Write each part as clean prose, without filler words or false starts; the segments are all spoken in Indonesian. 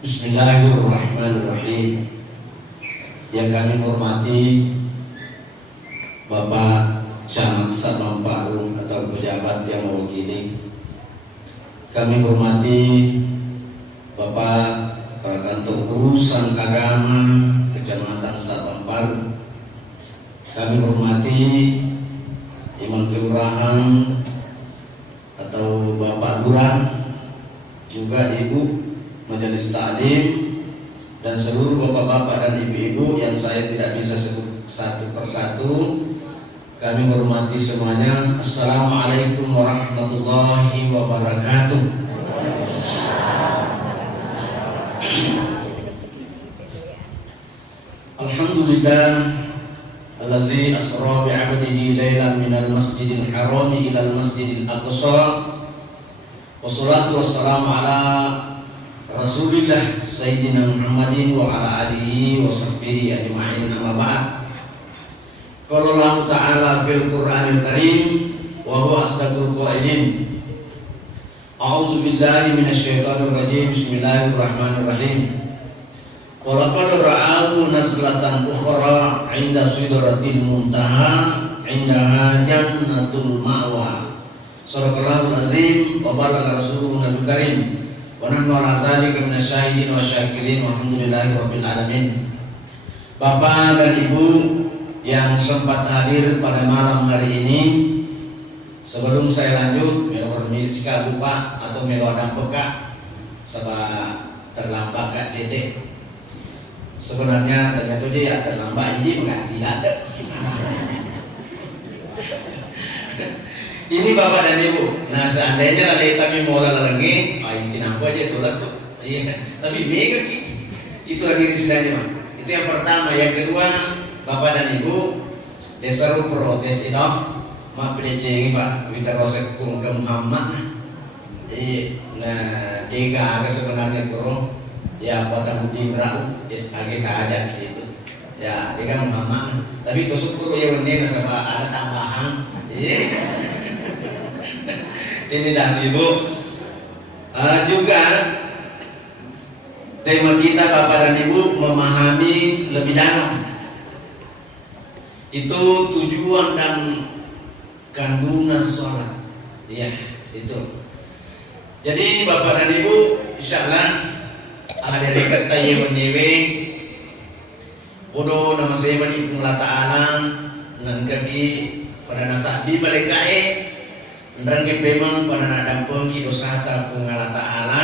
Bismillahirrahmanirrahim. Yang kami hormati Bapak Camat Satpam Parung atau pejabat yang mewakili. Kami hormati Bapak Kantor Urusan Agama Kecamatan Satpam Parung. Kami hormati Imam Kelurahan atau Bapak Lurah, juga Ibu Majelis Ta'lim, dan seluruh bapak-bapak dan ibu-ibu yang saya tidak bisa sebut satu persatu. Kami hormati semuanya. Assalamualaikum warahmatullahi wabarakatuh. Alhamdulillah allazi asra bi'abdihi lailan minal masjidil harami ilal masjidil aqsa. Wassalatu wassalamu ala Rasulillah Sayyidina Muhammadin wa ala alihi wa sahbihi ajma'in, amma ba'd. Qala Allah Ta'ala fil Qur'anil Karim wa huwa asdaqul qailin. A'udzu billahi minasy syaithanir rajim. Bismillahirrahmanirrahim. Wa laqad ra'ahu nazlatan ukhra 'inda sidratil muntaha 'indaha jannatul ma'wa. Shadaqallahul azim wa balagha rasuluna al-karim. Wa nahnu ala zalika minasyahidin wa syakirin walhamdulillahi rabbil alamin. Bapak dan Ibu yang sempat hadir pada malam hari ini, sebelum saya lanjut melo permisi lupa atau melo adang peka sebab terlambat Kak CT. Sebenarnya ternyata dia terlambat ini enggak tidak. Ini Bapak dan Ibu. Nah, seandainya ada kami mau larangi, izin apa aja tuh tuh. Iya kan? Tapi mega ki. Itu hadir sidangnya, Pak. Itu yang pertama. Yang kedua, Bapak dan Ibu, desa protes itu, mak peleceng Pak. Kita rosek kung ke Muhammad. Nah, tiga agak sebenarnya kurang. Ya, pada budi merau, agak saja di situ. Ya, tiga Muhammad. Tapi itu syukur ya bener sama ada tambahan. Iya. Ini dah Ibu. Juga tema kita Bapak dan Ibu memahami lebih dalam. Itu tujuan dan kandungan sholat. Iya, itu. Jadi Bapak dan Ibu, insyaallah ada dekat tayi menewe. Bodoh nama saya bani Allah Ta'ala nan kaki pada nasa di balikae. Nrangi memang pada nadampung dosa ta Allah Ta'ala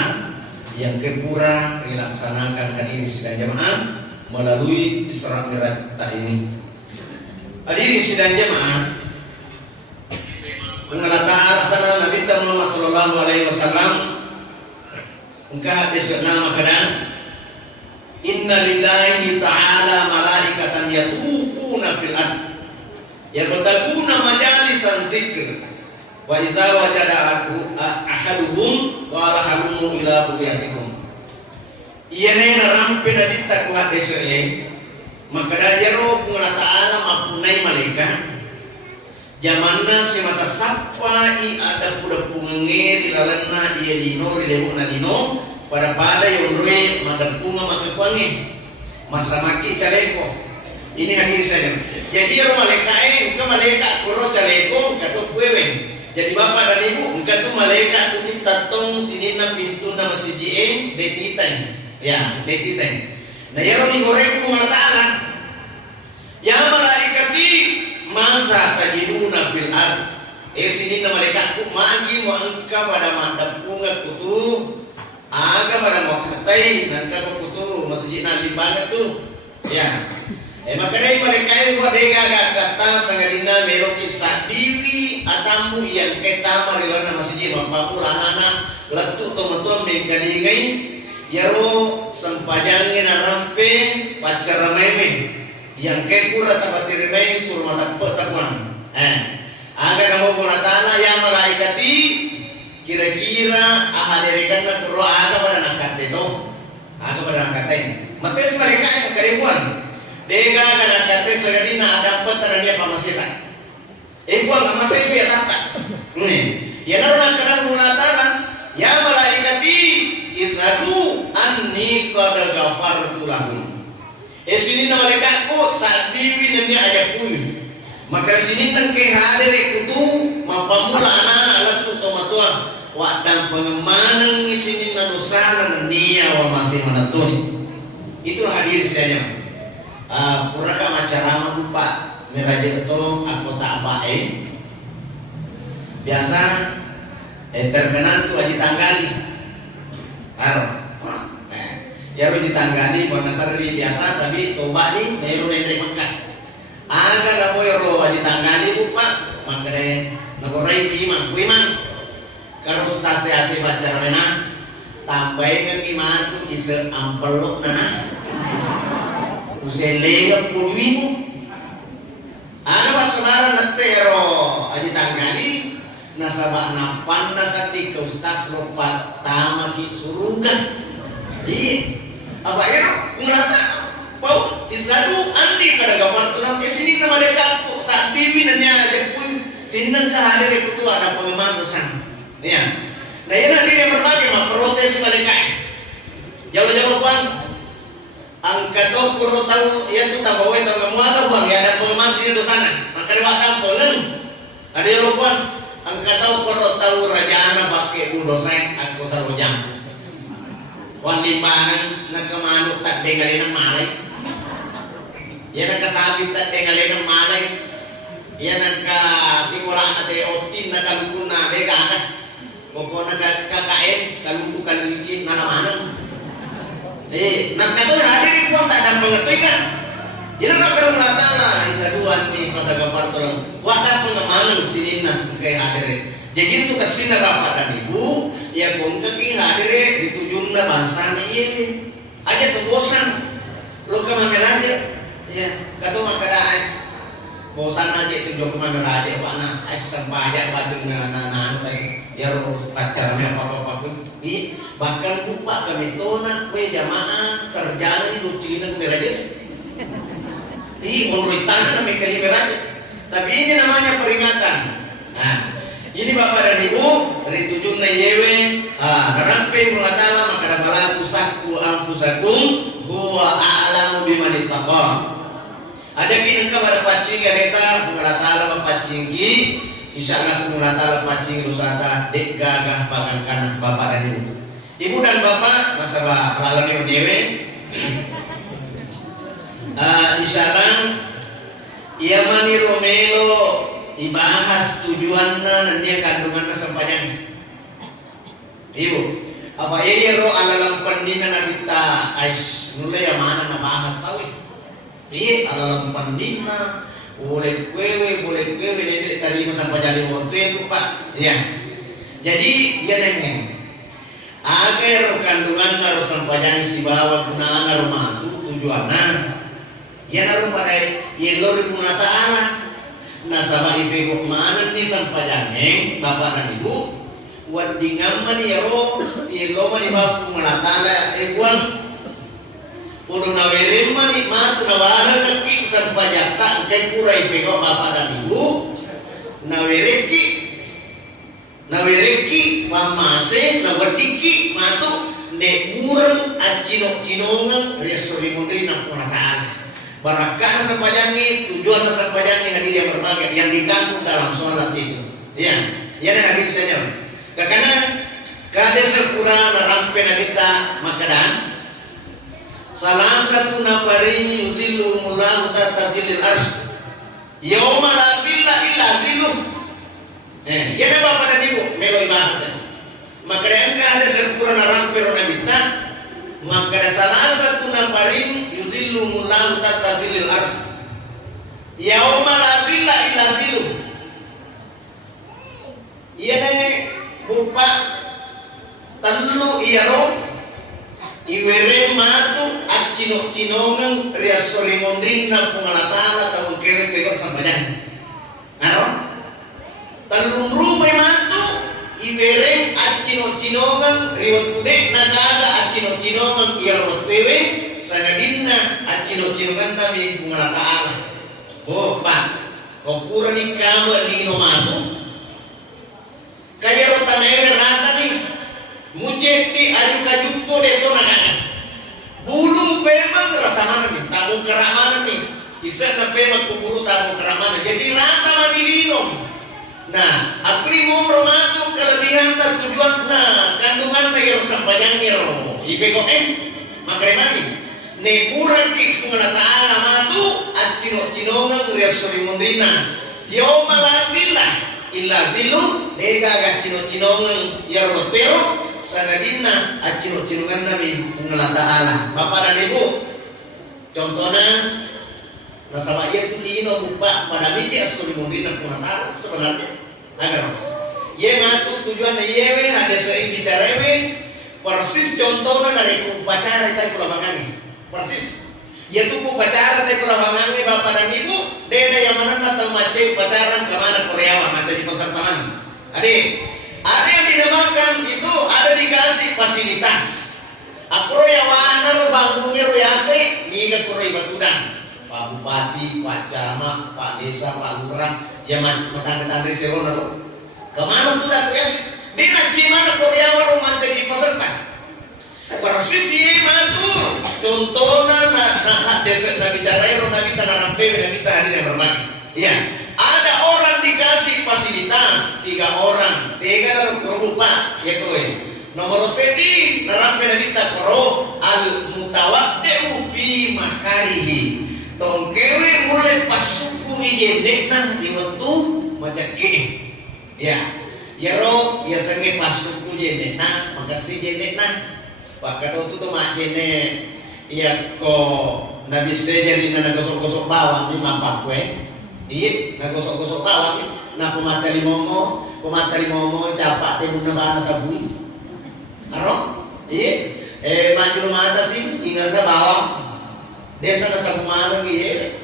yang kepura dilaksanakan hadirin sidang jamaah melalui Isra Mi'raj ini. Hadirin sidang jamaah, Allah Ta'ala sana Nabi Muhammad sallallahu alaihi wasallam engkau disebut makanan inna lillahi ta'ala malaikatan yatufuna fil ard yabtaguna majalisan zikr. Wa iza wajada ahaduhum qala halumu ila bughiyatikum. Iyana rampe na ditta ko hadesye maka dajaro Allah Ta'ala mapunai malaikat jamanna semata sappai ada puda pungengeri lalanna iya dino rilebuna dino pada yang rue madan punga maka kwangi masa maki caleko. Ini hadis saja. Jadi malaikat ke malaikat kuro caleko kato kuewen. Jadi Bapak dan Ibu, engkau tu malaikat tu ditatong sini na pintu na masjid detiteng. Ya, detiteng. Nah, ya Romi goreng ku Allah Ta'ala. Ya malaikat di masa tajiduna fil ard. Sini na malaikat ku magi mo angka pada mandap bunga kutu. Aga pada mo katay nangka ko kutu masjid na libangat tu. Ya. Maka dari malaikat itu ada kata sangadina meloki sadiwi atamu yang kita marilana masjid mampamul anak letu teman-teman mengkalingai yaro sempajangin arampe pacar meme yang kekura tapati remai suruh mata petakuan. Agar kamu Allah ya malaikati kira-kira ahadirikan na kuro aga pada nakate to. Aga pada nakate. Mates mereka yang karibuan. Dega kana kate sagadina ada peta dia pamasita. Igual ngamasay biya tata. Ya naroon ang kanang mulataran. Ya malaikati isadu anni qad ghafartu lahum. Sini na malaikatku saat bibi dan dia ajak kuy. Maka sini nang kay hadir ikutu mapamula anak alat tu tomatua wadang pengemanang sini na dosa na niya wa masih manatun. Itu hadir istilahnya. Puraka macarama lupa meraja itu aku tak baik. Biasa terkenal tu aji tanggali. Ya ru ditanggali panasari biasa tapi tobat ni meru nendek Mekah. Aga la boy ro ditanggali lupa makare nagorai kuiman. Karo stase ase baca rena tambai ke iman tu isa ampelok nana. Usele puluimu. Ana basmara natero ditanggali nasaba napan nasati ke ustaz ropat tamaki surungan. Apa ya? Melata bau isladu andi pada gambar tulang sini ke malaikat saat pimpinannya aja pun sinan ke hadir itu ada pengumuman dosan. Ya. Nah ini nanti yang berbagai mah protes malaikat. Jauh-jauh bang, angkat tahu tahu ya tu tak bawa tahu muara bang ya ada pengumuman sini dosana. Maka diwakam polen. Ada yang bang, angkat tahu raja anak pakai dosen aku sarojang. Wan limbangan nagkamano tak dengalin ng malay. Yan nagkasabit tak dengalin ng malay. Yan nagkasimula na tayo otin nakalukun na degakat. Kung nagkakain kalukun kalukun na namanan. Nagkatoy hadir ko tak ada mengatoy ka. Yan ang nagkaroon lata na isaduan ni Padagaparto lang. Wakat pengamanan sinin na kay hadir. Jadi itu kasih bapak dan ibu ya kong kaking hadir ditujun na bangsa na iya aja tebusan lo kemameraja ya kato makadaan bosan aja itu jok kemameraja pak na ay sampaya badung na tay ya ro pacarnya apa pun bahkan lupa kami tona we jamaah sarjana itu cikinan meraja menurut tanah kami kali meraja tapi ini namanya peringatan. Nah ini bapak dan ibu dari tujuh na yewe narampe mengatala maka dapat pusakku ampusakum huwa a'lamu biman ittaqa. Ada kini kepada pacing gareta mengatala mapacinggi insyaallah mengatala pacing lusata dek gagah pakan kanan bapak dan ibu. Ibu dan bapak nasabah lawan yewe insyaallah ia mani romelo dibahas tujuannya nanti kandungannya sepanjang. Ibu, apa ya ro alalam pandina nabita ais nule yang mana nabahas tahu? Iya alalam pandina boleh kwewe ini tadi sampai jadi waktu itu pak. Iya. Jadi dia nengeng. Agar kandungan harus sepanjang si bawa guna rumah tujuannya. Ya narum pada yelor guna ta'ala. Nasabah ibu mana ni sampajameng bapak dan ibu wadi ngaman ya ro ilo mani bapak mengatala ibuan udah nawerin mani mat nawala kaki sampajata dan pura ibu bapak dan ibu nawereki mamase nawadiki matu ne burang acino-cinongan resori mundri nak mengatala. Barakah sampajangi, tujuan sampajangi hadir yang berbagai yang dikandung dalam sholat itu. Ya, ya hadir saja. Karena kade sepura narampe kita makadan. Salah satu nafarin yudhilu mulahu tatazilil ars. Yauma la zilla illa zilluh. Ya ada bapak dan ibu melo ibadah. Maka yang kade sepura narampe kita maka salah satu nafarin yudhillu mulahu tatazilil ars yauma la zilla illa zilluh. Iya deh bupa tanlu iyaro iwere matu acino-cinongan riasori monding na pengalatala tahun kere pegok sampajan. Ano? Tanlum rumay matu iwere acino-cinongan riwat kude nagaga acino-cinongan iyaro pewe sanadinna acino-cinongan nabi pengalatala. Oh pak, kopura ni kamu lino matu kaya rotanewe rata ni mujeti ayu kajumpo de to nakaka Isa na pema kuburu tamu keramana. Jadi rata madidinom. Nah, apri ngomro matu kelebihan dan tujuan na kandungan na yung sampayang niro. Ibe ko makremani. Ne kurang ki kungala taala matu at cino-cinongan kuya surimundina. Yo maladillah illa zilu dega ga cino-cinongan ya rotero sanadina at cino-cinongan namin kungala taala. Bapak dan Ibu, contohnya nasaba iya itu diino bupa pada midi surimundina kungala taala sebenarnya agar ye matu tujuan yewe ada soi bicarewe persis contohnya dari upacara kita kulabangannya persis ya tuh upacara teh kulabangannya Bapak dan Ibu dede yang mana atau macet upacara kemana Korea mah di pasar taman adik ada yang dinamakan itu ada dikasih fasilitas aku ya wana lo bangunnya lo yase niga kuroi batudang Pak Bupati, Pak Camat, Pak Desa, Pak Lurah ya matang-matang serona tuh kemana tuh dah tuh dia nak gimana Korea warung macam di peserta persis ini matu contohnya nah desa nabi bicara nabi tanah rampe nabi hadir yang berbagi iya ada orang dikasih fasilitas 3 orang 3 dari berupa yaitu nomor sedi narampe nabi takoro al mutawaddu bi makarihi tongkewe mulai pasuku ijendek nang di waktu macam ini ya ro ya sange pasuku jendek nang makasih jendek nang pakai itu tuh mak jene iya kok nabi saya jadi nana gosok-gosok bawang nih mampak kue iya nana gosok-gosok bawang nih nah pemateri momo capak teh guna bahana sabui aro iya maju rumah atas sih tinggal ke bawang desa nasa kumana gitu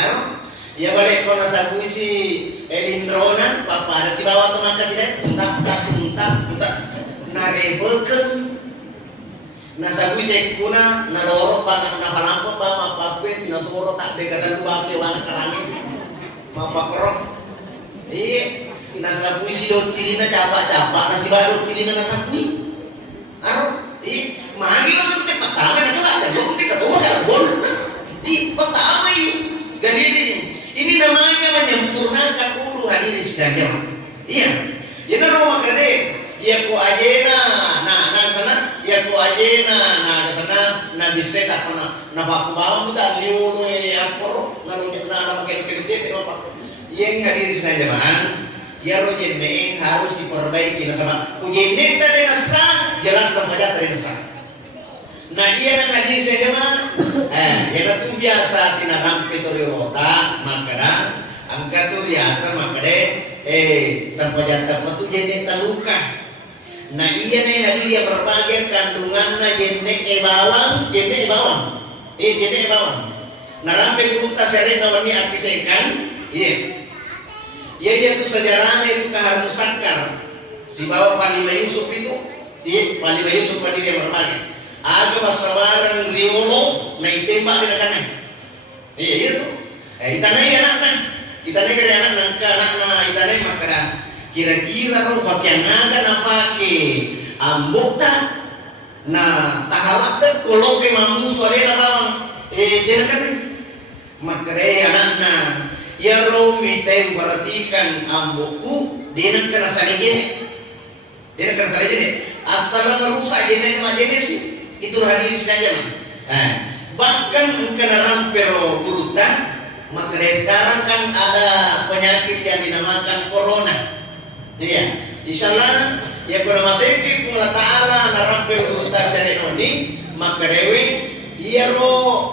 aro ya balik kau nasa sabui si Indrona papa ada si bawang tuh makasih deh untak narevelkan nasabu sekuna naloro bakal napalampo ba mapapwe tinasuro tak dekatan lupa wana karangin mapakrok iya nasabu si dot kilina capa nasi badot kilina nasabu aro iya magi lo sampai pertama itu ada lo kita tuh kalau bol di pertama ini namanya menyempurnakan ulu hadirin sekalian iya ini rumah kade ya ku ajena nah sana ya ku ajena nah sana nabi saya tak pernah napak bawang muda liulu ya akor narunya na pakai kerja apa yang hadir di sana jemaah ya rojen me harus diperbaiki nah sama ku jenne tadi nasa jelas sampai dari nasa nah iya nang hadir saya jemaah ya tu biasa tina rampe tori rota maka angka tu biasa maka sampai jatah tu jenne taluka. Nah iya nih hadir yang berbagai kandungan na jenne bawang nah rampe kurta sere nawani akisekan iya itu sejarahnya itu keharmusakar si bawa Palima Yusuf itu Palima Yusuf hadir yang berbagai ada masawaran riolo na itembak di nakana iya itu itanay anak na itanay makada kira-kira ro pakaian naga na pake ambukta na tahalak dan kolong ke mamu suare na bawang dia kan makre anak na ya ro miteng perhatikan ambukku dia kan saligene asal merusak jene ma jene sih itu hadir saja mah bahkan kena rampero urutan maka sekarang kan ada penyakit yang dinamakan corona. Iya, insyaallah ya kalau masih kita Allah Taala narampe urutan sereni maka dewe iya ro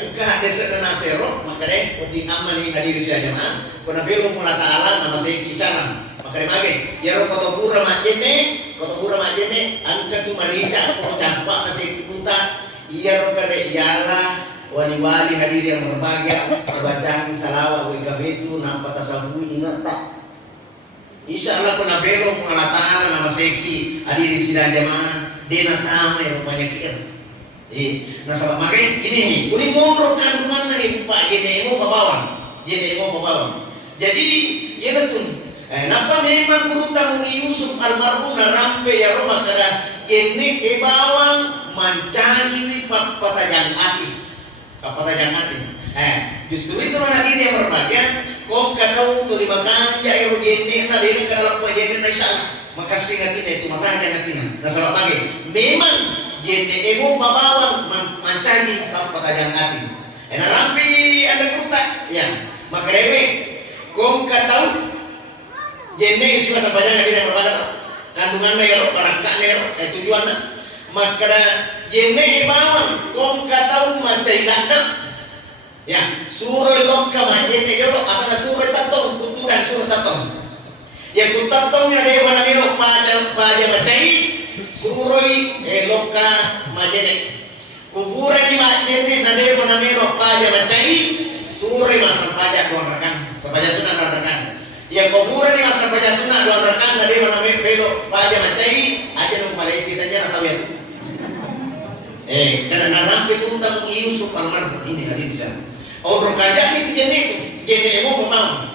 engkah desa nasero maka de uti amani hadir saja mah kuna biru Allah Taala nama saya kisaran maka mage ya ro koto pura majene angka tu marica ko campak nasi puta iya ro kade ialah wali-wali hadir yang berbahagia bacaan salawat wa gabetu nampak tasabu ingat tak insyaallah kuna belo Allah Taala nama seki hadir di sidang jamaah dena tama yang rupanya kier nah sahabat makai ini nih kuni ngomong kandungan nih Pak jene mo babawang jadi ya betul napa memang kurutang Yusuf almarhum na rampe ya rumah kada kene bawang mancani wi patajang ati Justru itu anak ini yang berbahagia. Kau katakan tu lima kanja yang jene na dia kalau kau jene na salah. Maka singat ini itu mata dia natina. Nasabak bagi. Memang jene ego babawang mencari apa yang hati. Rampi ada kuta ya. Maka dewe kau katakan jene sudah sampai yang dia berbahagia. Kandungannya ya barakahnya tujuannya. Maka jene bawang kau katakan mencari lada. Ya, suroi lokka majene yo asana suroi tatong kuturan suroi tatong. Ya kutatongnya dewa na mero pada macai suroi lokka majene. Kufuran ni majene na dewa na mero pada macai suroi masang pada dua rekan sepaja sunah rekan. Ya kufuran ni masang pada sunah dua rekan na dewa na mero pada macai aja nung malai citanya atau ya. Dan narampe kuntang Yusuf almarhum ini hadir di sana. Orang kajaki jene emo pemau.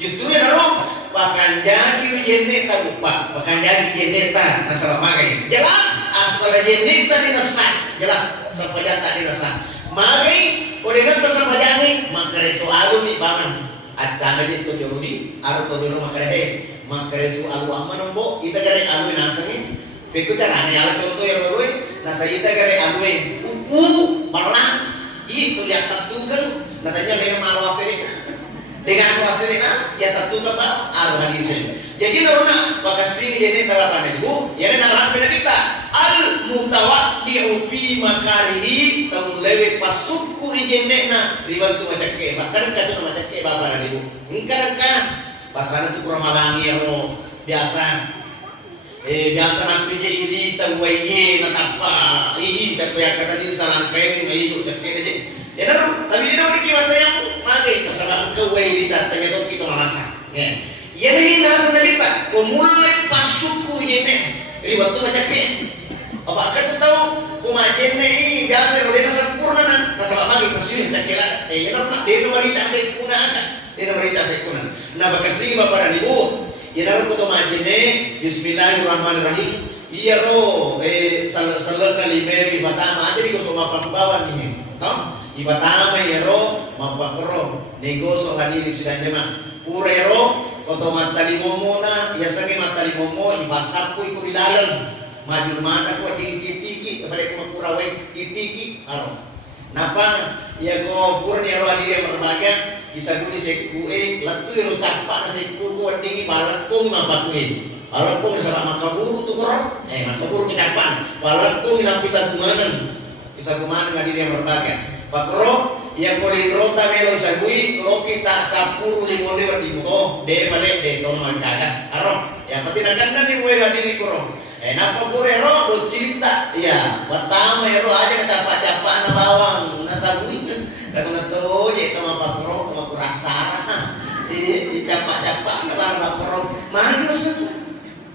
Justru ya dong, pakanjaki jene tak lupa, pakanjaki jene tak nasabak magai. Jelas asal jene tak dinasah, jelas sampai tak dinasah. Magai, kode nasa sampai jani, makare soalu ni bangan. Acana dia tu jorudi, aru tu dulu makare soalu amma nombo, ita gare alu nasanya. Beku carane alu contoh yang baru, nasa ita gare alu malah. Itu lihat tatukan katanya dengan malu asli dengan aku asli ya tatukan pak al hadir sini jadi norma bakasri ini terapan ibu ya nak ramai kita al mutawa dia upi makarihi tamu lewat pasukku ijenekna riwal tu macam ke bahkan kata macam ke bapak ibu engkau pasana tu kuramalangi yang biasa biasa nampi je iri tawaye natapa ih tapi kata dia salah kain itu cekek aja ya dah tapi dia nak kibat yang mati kesalahan kawaye datanya tu kita malasa ya ini nasa nalita kumulai pasuku ini waktu macam ke apa kata tahu kumajen ni biasa udah sempurna nasa magi kesini cekela ya dah dia nak berita sempurna dia nak berita sempurna nah bakasih bapak dan ibu ya dalam kutu majene Bismillahirrahmanirrahim iya ro salat kali meri batama aja di kusuma pambawan nih toh ibatama ya ro mapakro negoso hadiri sidang jema pura ya ro koto matali momona ya sange matali momo ibasapu iku didalam maju mata ko tiki balik ke pura we tiki aro napa ya ko pura ya ro hadiri yang berbahagia bisa guni sekue latu yang capak na sekue kuat tinggi balakung mapakui balakung sama makaburu tu korang makaburu kecapan balakung yang bisa kumanan ngadir yang berbahagia pakro yang boleh rota melo sagui lo kita sapuru limone berdimuto de balik de tono magdaga arok yang penting akan nanti mulai ngadir ni korang napa pure ro do cinta ya pertama ya ro aja kecapak-capak na bawang na sagui kata-kata je sama pakro rasa dicapak-capak lebar kerong mari usah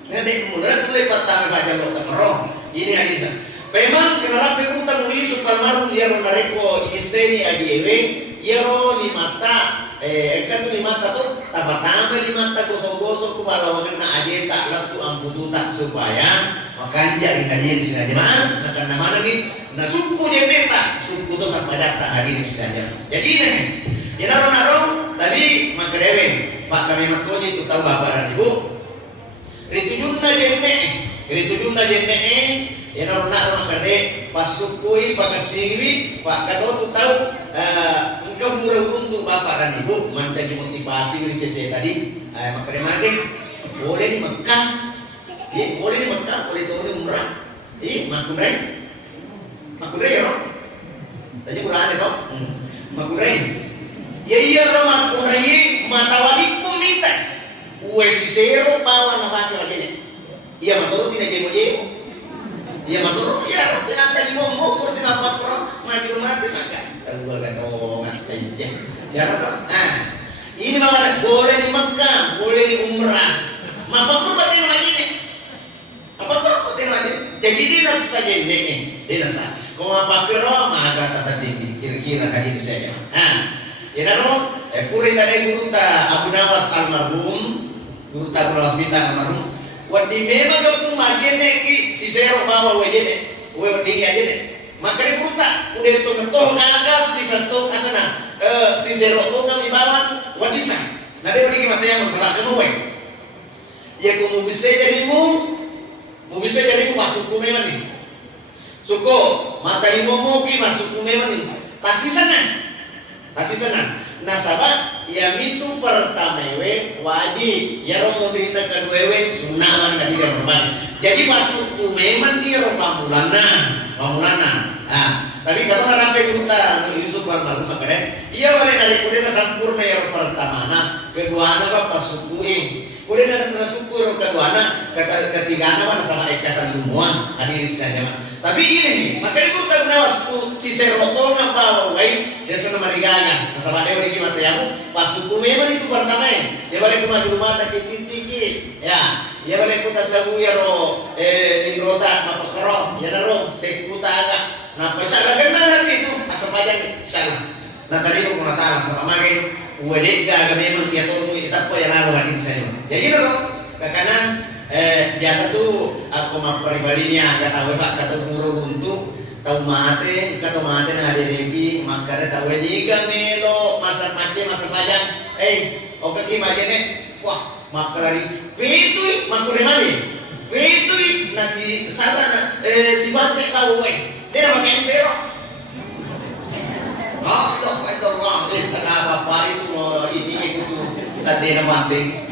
ngedek mudah tu lepas tangan baca lo kerong ini hadisnya memang kenapa pekutang Yusuf almarhum dia menariko istri ajewe yero limata kan limata tu tama-tama limata gosok-gosok kubalau kena aje tak latu amputu tak supaya makan jadi hadir di sini mana nak mana ni nah suku dia meta suku tu sampai datang hadir di sini jadi ini ya naron tadi maka dewe Pak kami matkoji itu tahu bapak dan ibu ritujunna jenne ya naron maka de pasukui pakasiri Pak kado tu tahu engkau murah untuk bapak dan ibu mencari motivasi dari tadi maka de mati boleh di Mekah boleh di Mekah boleh turun murah makudai ya roh tadi Quran itu makudai ya iya ramah kurai matawali pumita si zero bawa nama aja nih iya maturu tidak jemo iya maturu iya tidak tadi mau kursi apa kurang maju mati saja gua gak tahu ngasih ya rata ini malah boleh di Mekah boleh di umrah maka perbatin lagi nih apa perbatin lagi jadi dinas saja ini dinas kau apa kira mah agak atas tinggi kira-kira hadir saja ya nano puri tadi guru ta Abu Nawas almarhum guru ta Abu Nawas bita almarhum wadi memang gak magene ki si zero bawa wajene we wadi aja deh maka di guru ta udah itu ngetuh nagas di satu asana si seroko kami bawan wadisa. Nah dia pergi mata yang salah kamu wek. Ya kamu bisa jadi masuk kumema nih. Suko mata imu ki masuk kumema nih. Tasi sana. Nasabah ya itu pertama wajib. Ya romo dina kedua sunnah man kadi berban. Jadi masuk kumema dia pamulana. Tapi kalau ngarampe kita Yusuf Al-Malum makanya iya boleh dari kudena sampurna ya pertama kedua apa pasukuin kudena syukur kedua ketiga mana sama ikatan lumuan hadirin sekalian. Tapi ini nih makanya kita nawas si serotol ngapa wai dia sana marigaga sama dia beri mata yang pasuku memang itu pertama ya balik rumah mata kiti ya balik kita sabu ya ro ingrota apa kero ya ro sekuta agak. Nah, salah kan itu asal pajak nih, salah. Nah tadi aku mengatakan sama makin, wedega memang dia tahu kita kok yang lalu hari ini saya. Jadi loh, karena biasa tuh aku mah pribadinya nggak tahu pak kata guru untuk tahu mate nah ada lagi makanya tahu juga melo masa pajak. Oke gimana nih? Wah makari, itu makure mali, itu nasi sana si bante kau dia nama kain serok. Allah, sekarang bapak itu mau ini itu sadena bante.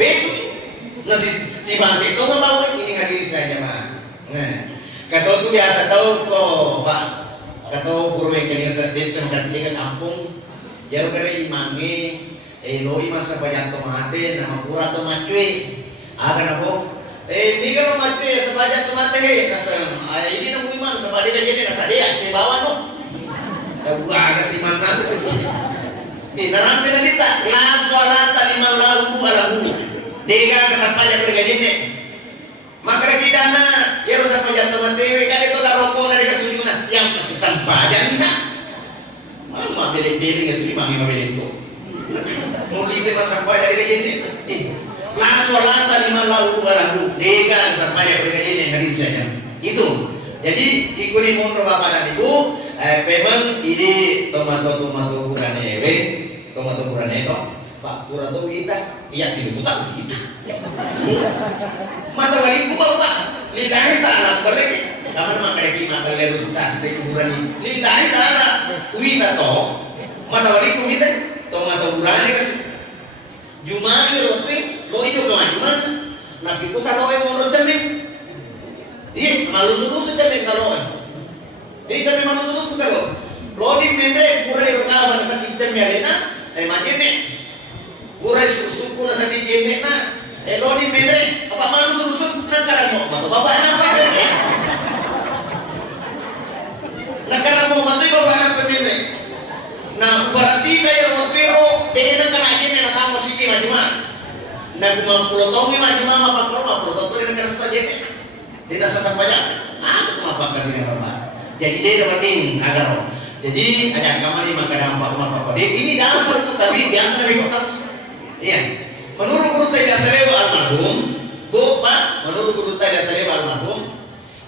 Nasi si bante itu nggak mau ini ngadiri saya mah. Kata tu biasa tahu kok pak. Kata guru yang kalian desa mendatangi kampung. Jaru kare imangi, loi masa banyak tomate nama pura tomacui. Akan apa? Ini kan macam sebanyak tu mati kasam. Ini nak iman sebanyak dia nasa dia cebawan no. Gua agak si mantan tu sebut. Narampe nalita la swalata lima lahu. Dia kesampaian pergajian ni. Maka kita na ya rasa pajak mati kan itu rokok dari kesujunan yang kesampaian na. Mama beli-beli itu mami beli itu. Muli dia sampai dari ini. Langsung lata lima lahu degan sampai pergajian yang hadir saja itu. Jadi ikuti mohon bapak dan ibu memang ini tomato kurang itu pak kurang itu kita iya tidak tahu kita mata waliku bapak lidah kita alat balik kapan makai kita lerositas sekuran ini lidah kita alat kita toh mata waliku kita tomato kurang ini kasih Jumair waktu lo itu kemajuan, nabi ku saloe mau cermin, iya malu susu cermin saloe, ini cermin malu susu saloe, lo di membre kurai berkah pada sakit cermin alena, macam ni, kurai susu kurai sakit cermin na, lo di membre apa malu susu nakaran mau, matu bapak apa ni, nakaran mau matu bapak apa membre. Nah, berarti kayak waktu dengan kerajaan yang datang musik macam nah, cuma pulau tahun ni macam apa korma pulau tahun ni negara saja ni, tidak sesampainya. Aku cuma pakai dunia hormat. Jadi dia dapat ini agar. Jadi ada kamar ni maka dampak apa. Ini dasar tu tapi biasa dari kota. Iya. Menurut guru Taya Sarewa almarhum, Bapak menurut guru Taya Sarewa almarhum,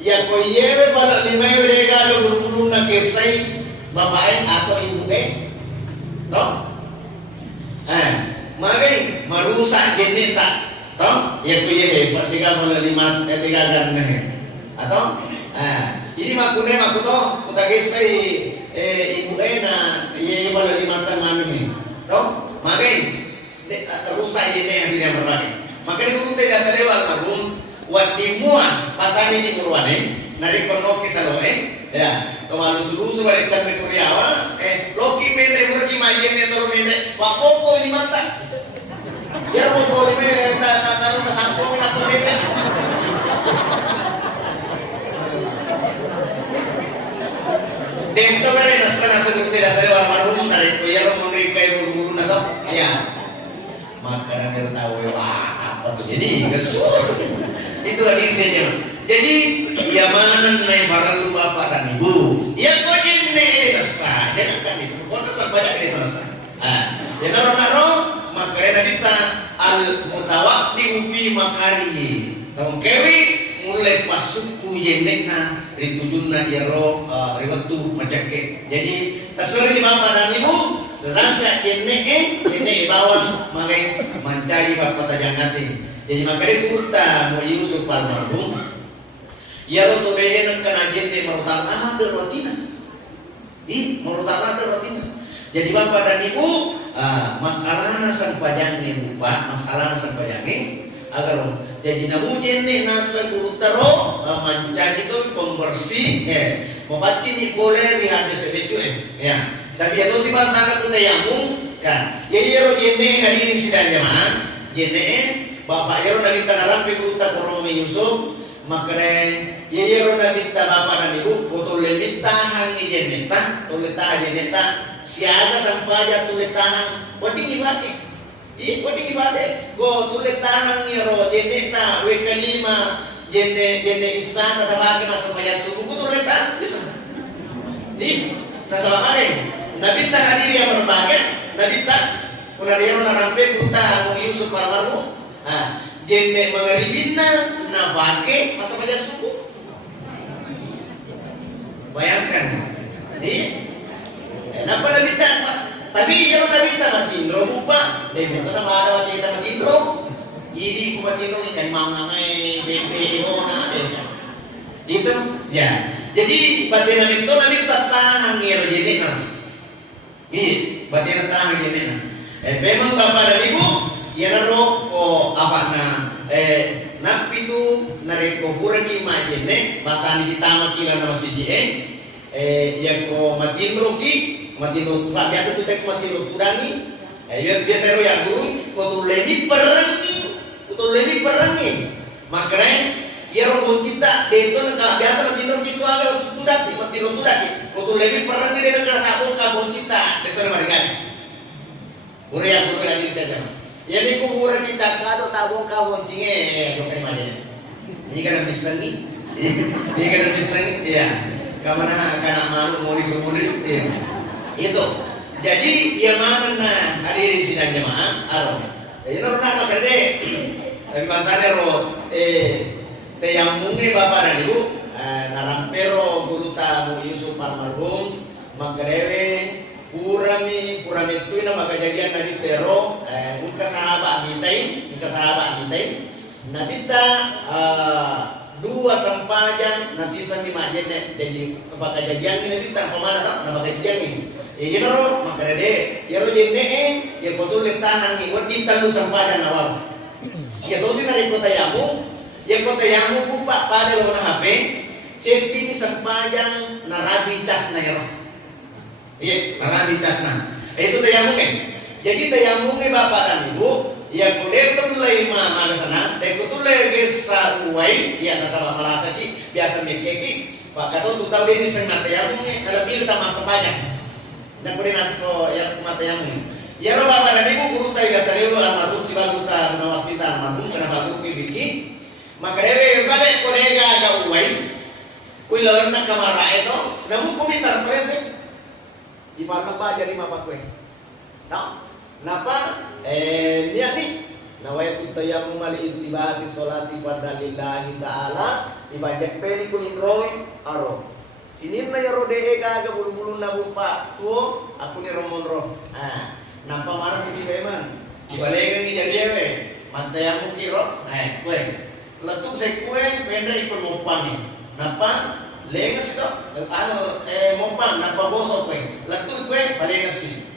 ya kau yewe pada lima yewe kalau guru nak kesai bapak atau ibu toh makanya merusak genetik toh ya kuye tiga kan atau ini makune toh kita guys ibu na iya malah lima mami toh makanya rusak genetik yang berbagai makanya guru tidak Sarewa almarhum wadimuan pasani di Purwane narik konoki saloe ya kemalu sulusu balik sampai Kuriawa loki mende urki majen netoro mende wakoko ini mata ya wakoko ini mende taruh ke sangkong ini apa mende dento kan nasa gurti dasar almarhum dari kuyaro mengrikai buru-buru nato ya maka nang tahu wah apa tuh jadi gesur itu lagi saja. Jadi ya mana naik barang lu bapak dan ibu ya kau jadi ini resah jangan kan itu kau resah banyak ini resah ya naro makanya kita al mutawakti upi makari tahun kewi mulai pasuku yenekna ritujunna yaro riwatu macake jadi tasori di bapak dan ibu Langka jenne bawang makai mencari bapak tajangati. Jadi makanya kurta mau Yusuf almarhum. Ya roto beyenan kana jenne marutala ada rotina. Marutala ada rotina. Jadi bapak dan ibu masalahna sampajangnya lupa, masalahna sampajangnya agar jadi namun jenne nasa kurutaro mencari itu pembersih. Mau baca ni boleh lihat sebecu ya. Tapi itu sih bahasa kita yang kan. Jadi ya jenne hadirin sidang jemaah, jenne bapak ya nabi tanarang pikuta koromi Yusuf, makanya ya nabi bapak dan ibu betul lebih tahan ni jenne ta, boleh tahan jenne ta. Siaga sampai aja tulis tahan, penting ibadah. Penting ibadah. Go tulis tahan ni ro jenne ta, we kelima jenne istana tabaki masuk maya suku tulis tahan bisa. Di nasalah ada. Nabi tak hadir yang berbahagia, Nabi tak kunariano narampe kuta mau Yusuf almarhum. Jenne mengaribina nabake masa pada suku. Bayangkan. Kenapa Nabi tak? Tapi yang Nabi tak matindro lupa. Demi kita ada wajib kita matindro. Ini ku matindro ni kan mau namai bebe ona itu ya. Jadi batin Nabi itu Nabi tak tahan ngir jadi batin tahan jadi memang bapak dan ibu ya naro ko apa napi tu nareko puraki majene basani ditama kila na masiji ya ko matindro biasa tu tek matindro kudangi biasa ro ya guru ko tu lebih perangi makanya ya ro cita deto na biasa matindro kitu aga tudaki matindro tudaki ko tu lebih perangi dia na kabon cita desa marigan guru ya ini saja. Ya ni ku guru kita kado tabung kawon cinge do kai mane. Ini kan bisa ni. Ini kan bisa ni ya. Kamana kana malu muli ya. Itu. Jadi yang mana hadirin sidang jemaah aro. Jadi norna makade dari bahasane ro te yang munge bapak dan ibu narampero guru tamu Yusuf almarhum makade Purami itu nama kejadian Nabi Pero muka sahabat mintai Nabi ta dua sampajan nasisan di majene jadi apa kejadian ini Nabi ta kemana tak nama kejadian ini ini noro maka dede ya ro jenne ya betul tahan ni wadi talu sampajan awal ya dosi dari kota yamu kupak pada lona HP chatting sampajan narabi cas na yaro. Iya, karena dicasna. Itu tayamumnya. Jadi tayamumnya bapak dan ibu, ya kudetung lima mana sana, dekutul gesa uai, ya nasabah malasaki, biasa mikeki, pak kata tu tahu ini sengat tayamumnya, kalau pilih tak masa banyak. Dan kemudian nanti ko ya mata tayamumnya. Ya ro bapak dan ibu guru tahu biasa dulu almarhum si baguta nawas pita almarhum karena bagus pilih, maka dewe balik kodega ada uai, kuilaran nak kamera itu, namun komentar presek. Di mana ba jadi mapa kue? Tahu? Napa? Niat ni. Nawaitu tayammum li istibahati sholati fadlillahi ta'ala ibajak peni kuning roy aro. Sinin na yaro de ga bulu-bulu na bupa tuo aku ni romon ro. Napa mana si beman? Dibalegan ni jadi we. Mantayamu kiro. Kue. Letuk se kue pendek ikut mopang ni. Napa? Lengas itu, mompang nak bagosok kue, letup kue palingas sih.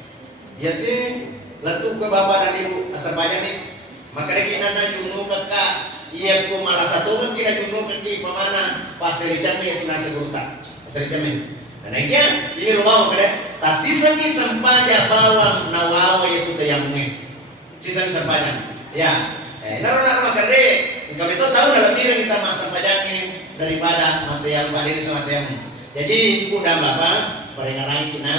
Ya sih, letup kue bapak dan ibu asal banyak nih. Maka kita nak junuk kakak, iya ku malah satu kan kita junuk kaki pemana pasir jamin itu nasi berutak, pasir jamin. Nah ini rumah mereka. Tak sisa ni sempaja bawang nawawa itu tayamungnya, sisa ni sempaja. Ya, naruh makan deh. Kalau itu tahu dalam diri kita masa padangnya daripada matayam paling sama matayam. Jadi ibu dan bapak peringatan kita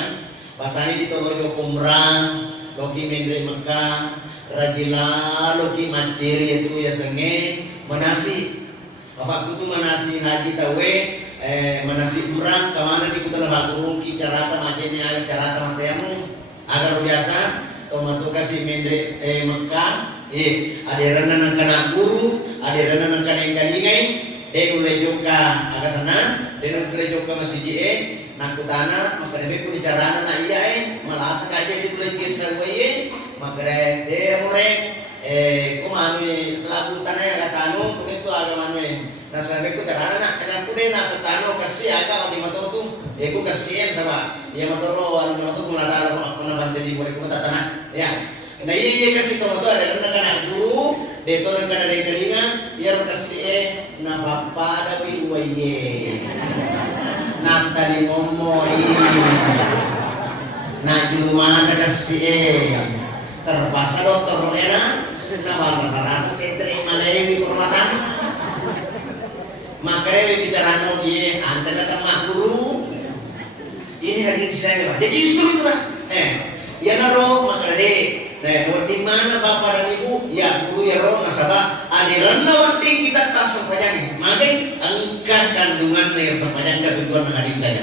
pasani di tolojo kumrah, loki mengre Mekah, rajila loki maciri itu ya senge manasi. Bapak kutu manasi haji tawe manasi umrah kemana di kutu haturung ki carata macene ada carata matayamu agar biasa tomato kasih mengre Mekah. Ada rana kana guru, ada rana kana yang kalingai. Ulai joka agak sana, dan ulai joka masih nakutana makare ko dicarana na iya malasa kaja di tulay kisa waye makare murek kumano lagu tanah yang katano kunito aga mano nasa ko carana na kana kude nasa tano kasi aga di matoto ko kasi sama ya matoro ano matoto mulatala ako na bansa di murek ko tatana ya na iya kasi to moto ada na guru deto na kana rin kalinga iya kasi na papada waye natali momoy na jumana kasi terbasa dokter era na rasa setri malay permatan makanya bicara no dia anda datang mak guru ini hadir saya jadi justru itu lah ya naro makanya nah di mana bapak dan ibu ya guru ya roh nasabah adiran nawanting kita tas sepanjang makanya angkat kandungan yang sepanjang tujuan hadir saya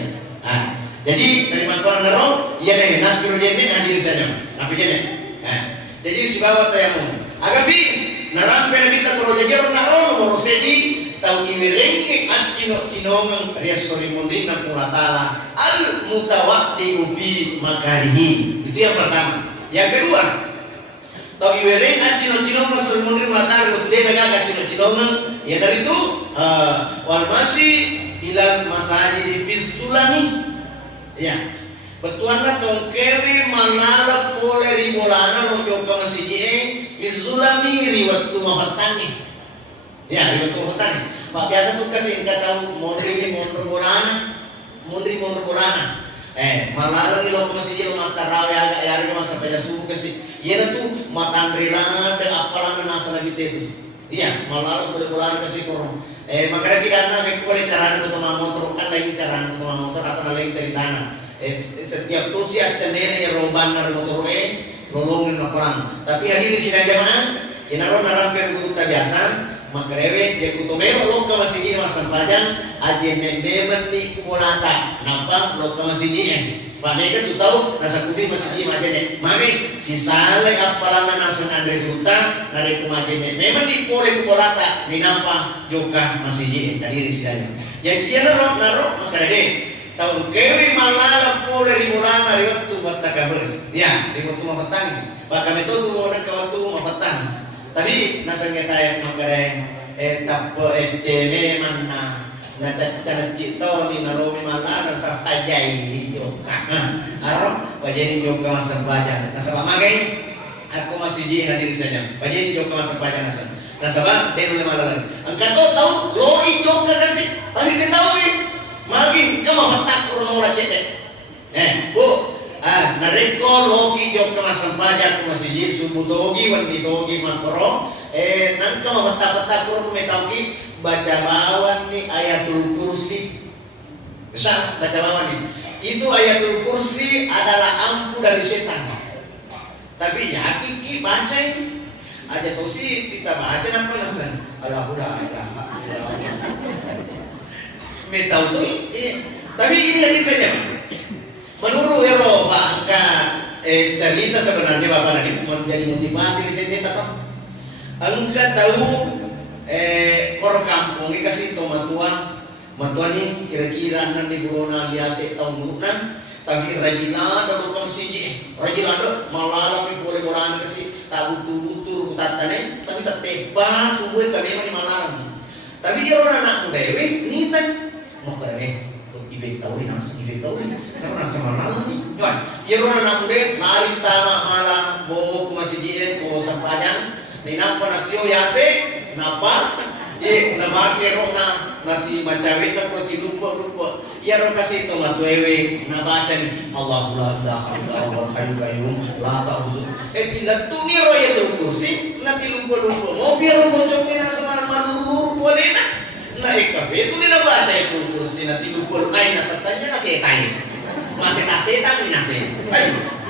jadi dari maklumat naro ya deh nak guru dia ini hadir saja tapi jadi jadi si bawa tayamu agapi narang pena kita terus jadi orang naro mau sedi tahu imerengke at kinongang riasori mundi na pulatala al mutawati ubi makarihi itu yang pertama. Yang kedua tahu imereng at kinongang sermundi pulatala ubi naga kinongang ya dari itu wal masih ilal masajid bizulani ya betuanna tongkewi malalap pole ribolana lo joko masjid bizulami riwatu mafatani ya riwatu mafatani pak biasa tuh kasih enggak tahu mondri bolana malalap di lo masjid lo matarawe agak yari masa pada subuh kasih iya tuh matandrila ada apalan nasa lagi itu iya malalap bolana kasih korong makanya kita nak boleh cara untuk motor kan lagi cara untuk motor asal lagi ceritana setiap usia cenene ya roban na motor lolongin na perang tapi hari ini sila jamaah inaro naramper guru ta biasa makrewe je kutomelo lokka masigi masampajan aje memen ni kumulata napa lokka masigi panega tu tahu nasa kubi masigi majene mami si sale apalana nasan andre duta nare kumajene memen ni pole kumulata ni napa joka masigi tadi sila yang dia naro makrewe tahun kewi malala pole rimulana riwatu matakabur ya riwatu mapatang bahkan itu tuh orang kawatu mapatang tapi nasangnya tayak makareng tapo cene mana na cara cito ni nalomi malala sa pajai di joka arok pajai di joka masa bajan nasabah magai aku masih di hadir saja pajai di joka masa bajan nasabah dia boleh malala angkat tahu lo joka kasih tapi dia tahu Magin kama batak kurang mula cetek. Bu, nareko logi jok kama sampaja kama siji subuh dogi wan dogi makro. Nan kama batak kurang kumetauki baca bawan ni ayatul kursi. Besar baca bawan ni. Itu ayatul kursi adalah ampuh dari setan. Tapi ya kiki baca ada tosi kita baca apa nasan. Alhamdulillah. Tahu tuh, tapi ini lagi saja. Menurut Eropa, angka cerita sebenarnya bapak nanti menjadi motivasi saya tetap. Angka tahu orang kampung ini kasih matua ni kira-kira nanti bulan liase tahun bulan, tapi rajina ada bukan siji, rajina ada malah tapi boleh bolan kasih tak butuh tatane, tapi tak tebas subuh kami memang malam. Tapi orang anak muda ini tak makanya untuk ibek tahu karena rasa malam ni kan dia orang nak muda lari tama malam bawa ke masjid bawa sampajang ni nampak nasio yase napa nama kerona nanti macam itu nanti lupa ya orang kasih tu matu ewe nak baca ni Allahu la ilaha illallah wal hayyul qayyum la ta'khudhuhu tidak tu ni roya tu kursi nanti lupa mau biar bocok ni nak malu boleh nak naik kafe itu dia baca itu kursi nanti lupa kain nasatanya nasi kain masih nasi tapi nasi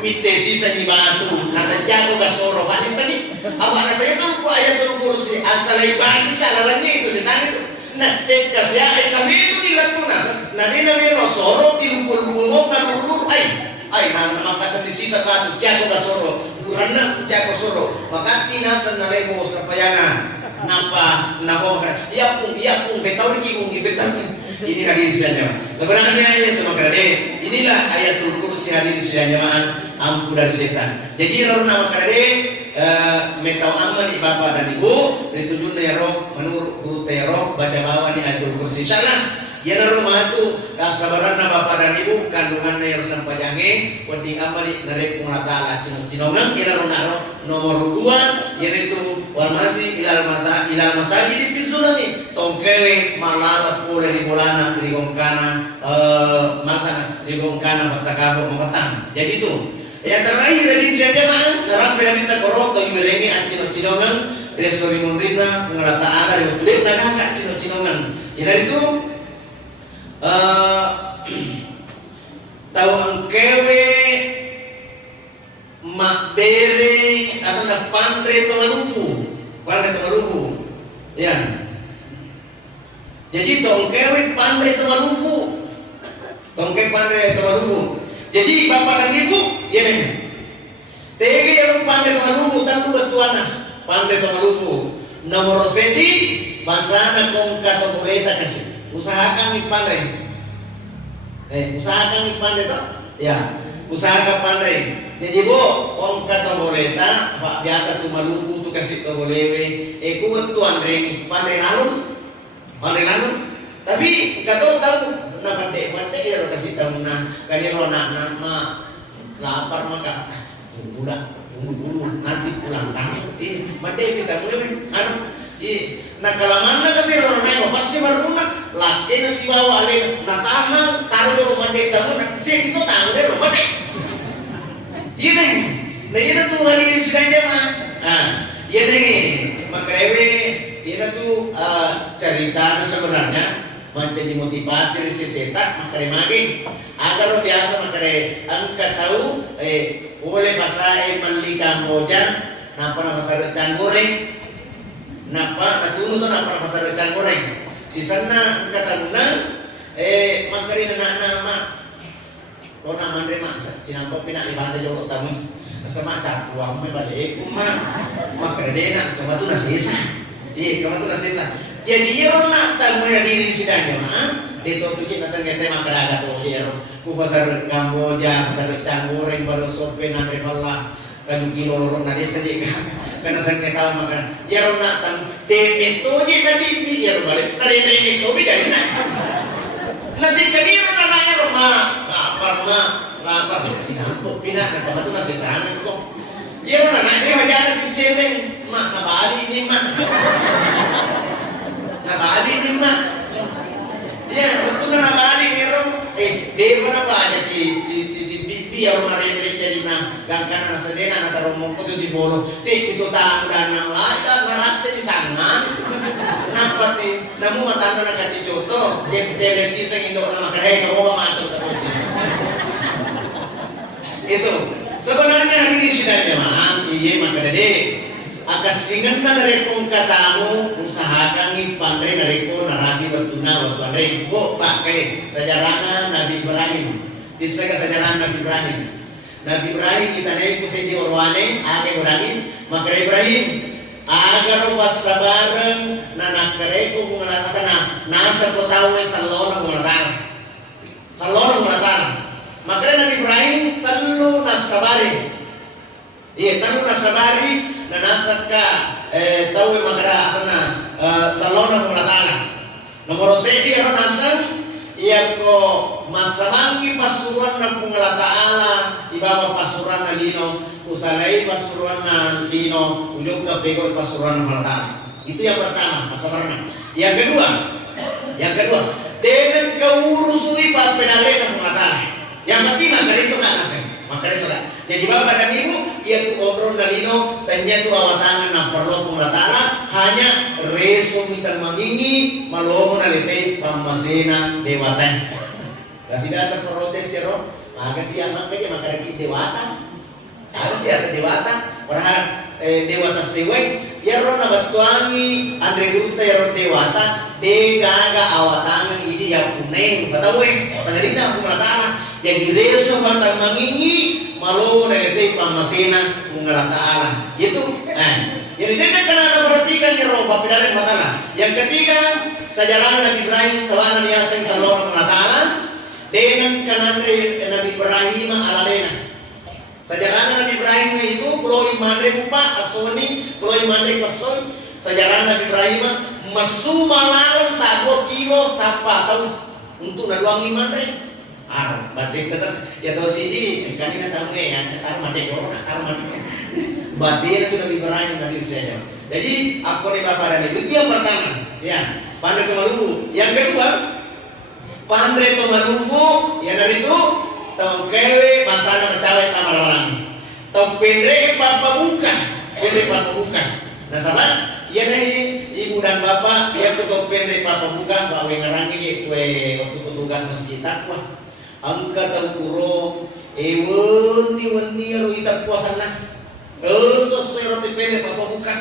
mitesi sani batu nasa jago gasoro panis tadi apa nasa itu ayat kursi asal ibadah salalanya itu setan itu nah kasih ayat kafe itu dilakukan nah dia namanya soro di lupa mau nalur nama kata di sisa batu jago gasoro durana jago soro maka tinasan nalemo sapayangan napa makanya iya pun betau di kung ibetang Ini hadirin sekalian. Sebenarnya itu makanya inilah ayatul kursi hadirin sekalian jemaah, ampuh dari setan. Jadi rona makanya metau aman di bapak dan ibu ditujun ya roh menurut guru terok baca bawah di ayatul kursi. Insyaallah ya rumah itu sabaran bapak dan ibu kandungan yang sampai jange penting aman di narik Allah Taala cinongan nomor 2 yaitu wal masih ilal masajid di pisulami tongkewe malala pura di bulana di gongkana masana di gongkana batakabo mengetang. Jadi itu yang terakhir dari jamaah dalam minta korok to iberengi cinongan resori munrina Allah Taala yang kulit naga cinongan. Jadi itu tahu angkewe mak bere asana pandre tomalufu ya. Jadi tongkewe pandre tomalufu jadi bapak dan ibu ya nih tege yang pandre tomalufu tentu betuana pandre tomalufu nomor seti basana kongka tokometa kasih usahakan pandai. Usahakan pandai toh? Ya, usahakan pandai. Jadi bu, om kata boleta, pak biasa tu Maluku tu kasih ke bolewe. Kuat tuan reng pandai lalu. Tapi kata tahu, nak pandai ya kasih tahu nak kalian nak lapar maka budak tunggu nanti pulang tahun. Pandai kita boleh nah kalaman na kasi ron na mo pasti marunong laki na si wawali natahan taruh do mande tamu na kasi dito tahu deh mande ini na yun tuh hari sedaya mah iya nih makrewe ini tuh cerita sebenarnya menjadi motivasi si seta makre magi agar biasa makre angka tahu oleh pasai meli Kamboja napa nama sarjan goreng napa natunu to napa pasar ikan goreng sisana katamunan makari nama kona mandre mak sinampo pina ibanda jolo tamu sama cap uang me balik kuma makredena kamatu nasisa kamatu nasisa jadi irona tamu diri sidanya mah dito suci nasan ngete makaraga to iro ku pasar Kamboja pasar ikan goreng baru sope nandre pala kan kilo ron nade sedika karena saya tahu makan ya rona tan itu je tadi biar balik dari itu dari nanti kali rona nanya rumah lapar cinampo pindah ke tempat itu masih sana kok ya rona nanya wajar celeng mak nabali ni mak ya betul nabali ni ron dia mana banyak di biar mari jadi gangkan na sedena na tarong ko si bolo si itu tamu dan nang laga ngarate di sana nampak ni namu matano na kasi coto dia telesi sa indo na makahay ka mo mamatog ka itu sebenarnya hadiri sidanya mah iye makadade akasingan na rekong katamu usahakan ni pandai na reko naragi batuna watwandai ko pakai sejarahna Nabi Ibrahim disebut sejarah Nabi Ibrahim. Nabi Ibrahim kita naik kusi di orwane, ake Ibrahim, maka Ibrahim agar pas sabareng nanak kereku mengatasana nasa potawe salona mengatala. Maka Nabi Ibrahim telu nasabari. Telu nasabari na nasa ka tawe makara asana salona mengatala. Nomor 7 ero nasa iya ko masamangi pasuruan na pungala Taala si baba pasuruan na lino usalai pasuruan na lino ujung ka pego pasuruan na Taala. Itu yang pertama masabarna. Yang kedua dengan keurusui pas penale na Taala. Yang ketiga kali sudah nase makanya sudah jadi baba dan ibu ia tu obrol na lino tanya tu awatangan na perlo pungala Taala hanya reso minta mangingi malomo na lete pamasena dewatan. Kasi dasar protes ya roh, maka siya makanya dewata. Ada siya sa dewata, parahan dewata siway. Ya roh na batuangi andre gunta ya roh dewata, de gaga awatangan ini ya puneng. Batawe, sanadina pumatala. Jadi reso bantang mangingi malomo na lete pamasena pungala Taala. Itu jadi tidak kena perhatikan ya roh papidalin matala. Yang ketiga sejarah Nabi Ibrahim sawana niaseng dengan kanandre Nabi Ibrahim alalena. Sejarah Nabi Ibrahim itu pulau imandre pupa asoni pulau imandre pasoi. Sejarah Nabi Ibrahim masu malalan tak 2 kilo sapa tahu untuk naduang imandre. Batik tetap ya tahu sini kan ini tahu ya tar mati corona tar mati. Batik itu Nabi Ibrahim tadi saya. Jadi aku nih bapak dan itu yang pertama ya pandai kemalufu. Yang kedua pandai kemalufu ya dari itu tahu kewe masana mencawe tamalan. Tahu pendek bapak buka. Nah sahabat ya nih ibu dan bapak ya tahu pendek bapak buka bawa ngarang ini kue waktu petugas masjid takwa. Angka tangkuro eweni aro ita puasana sesuai roti pele papa buka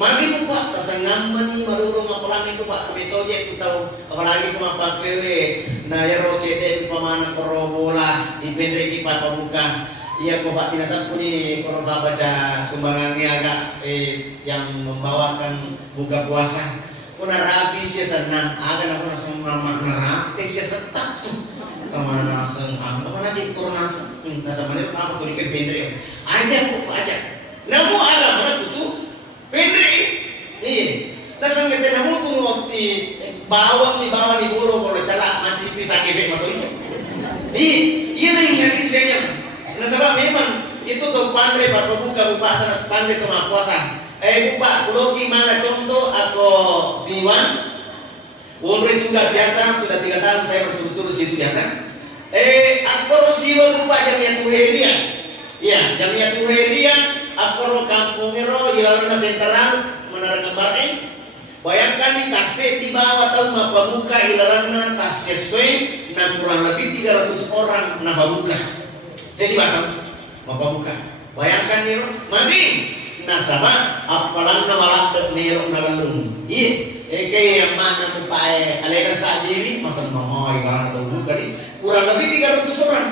mari buka kasangam ni marurung apalang itu pak betoje itu tahu apalagi kumapa pewe na ya rocede pamana korobola dipendeki papa buka iya ko pak tinatap puni koro baca sumbangannya agak yang membawakan buka puasa kuna rapi sia sana aga na kuna sama makna sia setak kemana aseng kemana cik corona nasa mana apa tuh di pendek aja kok aja namu ada mana tuh pendek nih nasa ngete namu tuh waktu bawang di buru kalau celak macam pisah kebek atau itu iya nih yang ini saya nasa memang itu tuh pandai bapak buka sangat pandai kemana puasa buka kalau gimana contoh aku siwan Wongre tugas biasa sudah 3 tahun saya berturut-turut situ biasa. Akor siwa lupa Jamiatul Khairiyah. Ya, Jamiatul Khairiyah akor kampung ero ilalana sentral menara kemarin. Bayangkan di tasnya di bawah tahu mapa buka ilalana tas sesuai dan kurang lebih 300 orang napa buka. Saya di bawah mapa buka. Bayangkan ero mandi nasaba apalang nama lak nero nalalung. Iya. Kayak yang mana mupai alena saat diri masa mamoy karena tahu buka di kurang lebih 300 orang.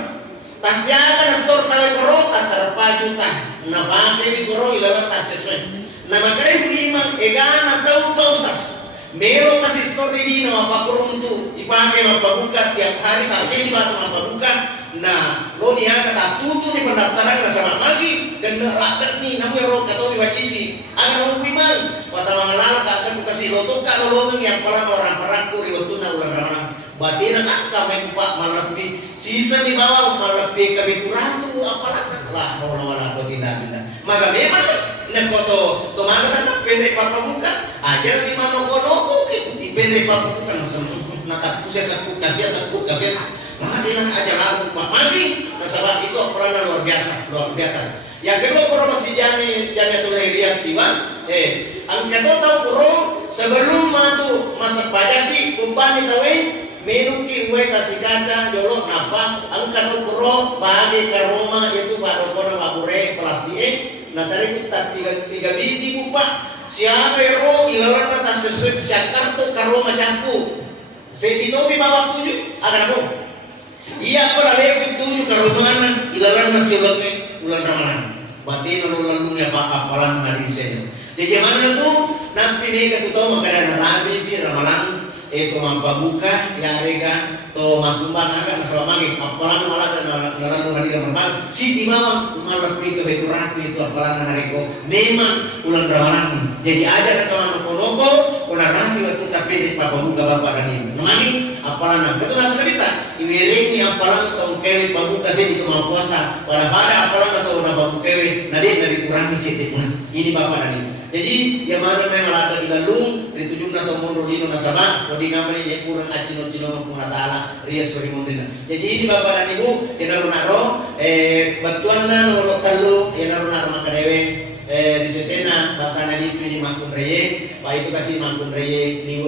Tasnya kan store tahu korota terpaju tah. Nah pakai di koro ilalah tas sesuai. Nah makanya beriman egana tahu paustas. Mero kasih store di nama apa koruntu dipakai apa buka tiap hari tasnya di batu apa buka. Nah lo nih kata tutup di pendaftaran sama lagi dan ngelak nih namu ero kata diwacici. Agar orang beriman. Wata mangalala kasih kasih loto kalau lomeng yang paling orang peraku riwatuna ulang ramalan batina kan kami pak malapi sisa di bawah malapi kami kurang tuh apalah lah wala tidak maka memang nek foto to mana sana pendek papa muka aja di mana kono di pendek papa muka nata pusat sepuk kasih nah dia aja lagu pak mati nasabah itu peran luar biasa yang kedua kurang masih Jamiatul Khairiyah siwan angkat tahu kurang sebelum matu masak pajaki kumpani tahu minum ki kue tasik kaca jorok napa angkat tahu kurang bagi ke rumah itu baru kono bakure plastik nah tadi kita 3 biji bupa siapa ero ilalan tas sesuai siakar tuh ke rumah campu sedinomi bawa 7 agar apa iya kalau lewat 7 ke rumah ilalan masih bulan Ramadan batin lalu ya pak apalan hari saya di zaman itu nanti nih ketemu makanan rabi bi ramalan itu mampu buka ya rega to masumbang agak selama ini apalan malah dalam hari Ramadan si di bawah malah pergi ke betul ratu itu apalan hari kok memang bulan Ramadan jadi aja kawan konoko kuna rabi waktu tapi di papa buka bapak dan ibu nemani apalan itu nasi cerita iwiri ini apalan to kewe pabuka sih itu mau puasa pada apalan atau napa kewe nadi dari kurangi cetek ini bapak dan ibu jadi yang mana memang ada ilalung ditujung atau mundur dino nasabah kodi namanya dia kurang acino pun taala rias suri mundina jadi ini bapak dan ibu yang naro batuan naro talu yang naro maka dewe di sesena bahasana itu ini makun reye pak itu kasih makun reye ni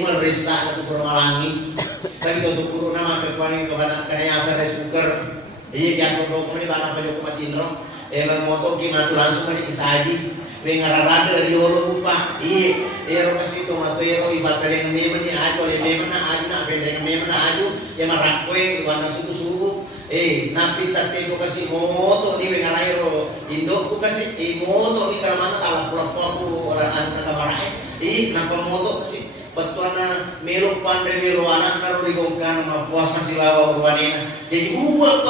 merisa atau permalangi tapi itu syukur nama kekuatan kepada karena asal suker iya jangan dokter ini bana pada kumatinro bermoto gimana langsung disaji bengarada riolo lupa ero kasih tomato ero ibasa dengan memang ni aju oleh memang na pendek memang aju ya marakwe warna susu napi tate ko kasih moto di bengarero indo ko kasih moto di kalamana tawa pura-pura orang anu kamarai napa moto kasih batuana melok pandai melo anak karo digongkan puasa silawa urwanina. Jadi ubah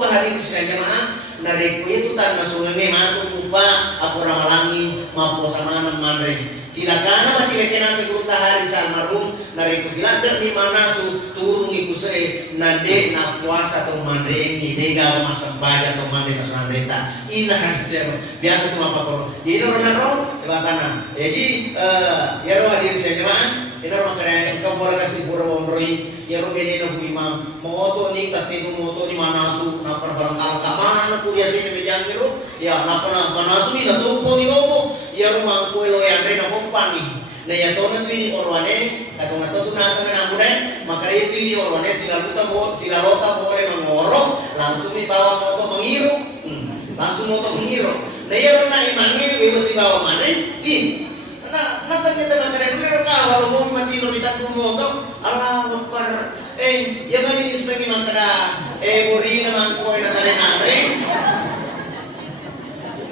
pa hadirin sekalian jamaah. Nareko itu tanda sungai matu upa aku ramalangi puasa mana mandre. Cilakana macilekena seguta hari sa almarhum nareko silakan di mana su turun iku se nade na puasa atau mandre ini dega masambaya atau mandre na sunandreta. Ina harusnya biasa tu apa koro. Di naro bahasana. Jadi ya roh hadirin sekalian jamaah. Ina makanya kau boleh kasih pura omroi ya roh bene no imam moto ni katidu moto ni manasu na perbarang mana ku biasanya bejangiro ya na manasu ni na tupo ni lobo ya roh mangku elo ya andre na kompani na ya to na tuini orwane katong ato tu nasa na mure makanya tuini orwane silalota boleh mangoro langsung di bawah moto mengiro langsung moto mengiro na ya roh na imangil wiro si bawah mane di natanya dengan keren dulu kalau mau mati lo ditatu moto Allah Akbar yang ini disengi mangkara bori na mangkoi na tare nare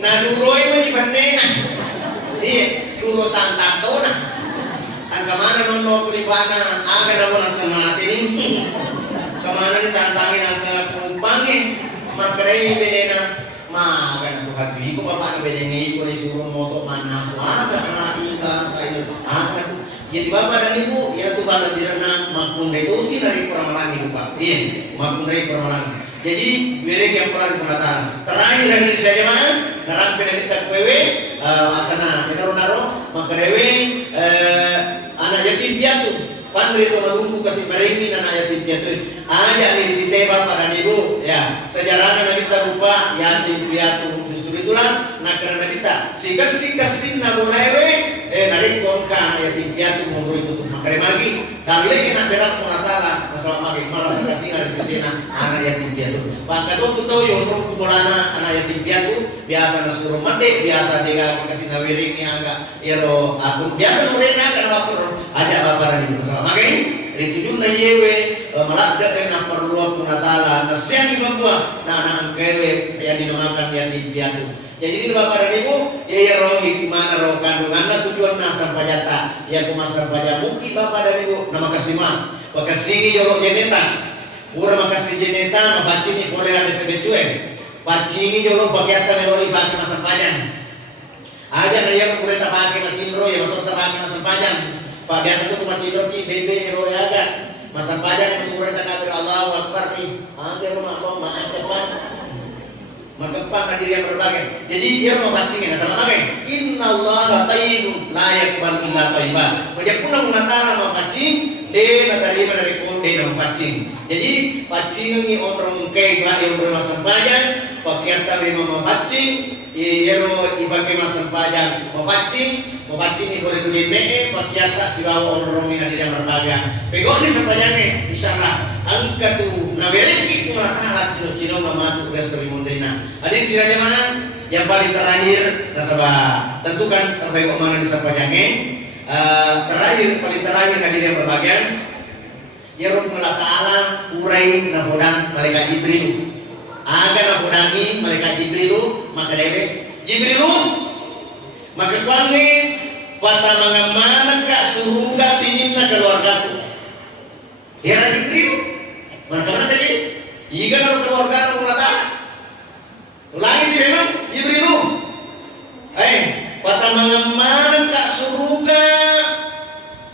na duloi mo di panena dulo santato na ang kamana non mo kulibana aga na mo nasa matin kamana ni santangin nasa kumpangi mangkara ini benena maga na tuhat ko paano beneni ko ni suruh moto manas aga na ika kayo aga tu jadi bapak dan ibu ya tu bala dirana makun reduksi dari peramalan itu Pak makun dari peramalan jadi mereka yang pernah dipenataan terakhir dari saya jemaah naran penelitian kwewe asana kita naro maka dewe anak yatim piatu pandri itu menunggu kasih mereka dan anak yatim piatu ada di teba pada ibu ya sejarahnya nabi kita lupa yatim piatu justru itulah nak karena kita sehingga sinna mulai narik kongka anak yatim piatu memberi tutup makare magi dan lagi nak berak menatala masalah magi malah kasih nggak disesena anak yatim piatu maka itu tahu yang kumulana anak yatim piatu biasa nasuruh mati biasa dia kasih nawiring ni agak iro aku biasa mereka karena waktu ada bapak dan ibu masalah magi ritujun na yewe malakda na perlu punatala nasiyan ibang tua na anak kewe yang dinamakan yatim piatu. Jadi ini bapak dan ibu ya rohi mana roh kandungan na tujuan na sampajata ya kumasar paja mungkin bapak dan ibu nama kasima pakasingi yoro jeneta pura makasih jeneta mabacini boleh ada sebecue pacingi yoro bagiata meloi bagi masa panjang aja na yang boleh tabaki na timro yang motor tabaki masa panjang Pak biasa itu masih doki bebe ero yaga masa panjang yang mengurai takabir Allahu Akbar nih ada rumah bom maaf depan mengepang hadir yang berbagai jadi dia mau pancingin asal pakai innallaha thayyibun la yaqbalu illa thayyiban banyak pun mengatakan mau pancing dia menerima dari konde mau pancing jadi pancing ni orang mungkin lah yang bermasa panjang pakai tabi mau pancing iro ibagai masa panjang mau pancing ini boleh berdiri pakai atas sibawa orang yang hadir yang berbagai pegol ni sepanjangnya insyaallah angka tu naweleki kumatahala cino-cino mamatu restoran mondena. Adik sila jemaah yang paling terakhir nasabah tentukan terbaik mana di sepanjangnya paling terakhir hadir yang berbagian ya Rabbul Ta'ala urai nahodang malaikat Jibril aga nahodangi malaikat Jibril maka dewe Jibril maka kwangi fata mangamana ka suruga sininna keluargaku ya Jibril mana jadi? Iga kalau keluarga Allah Ta'ala ulangi sih memang Jibril kata mengemar kak suruga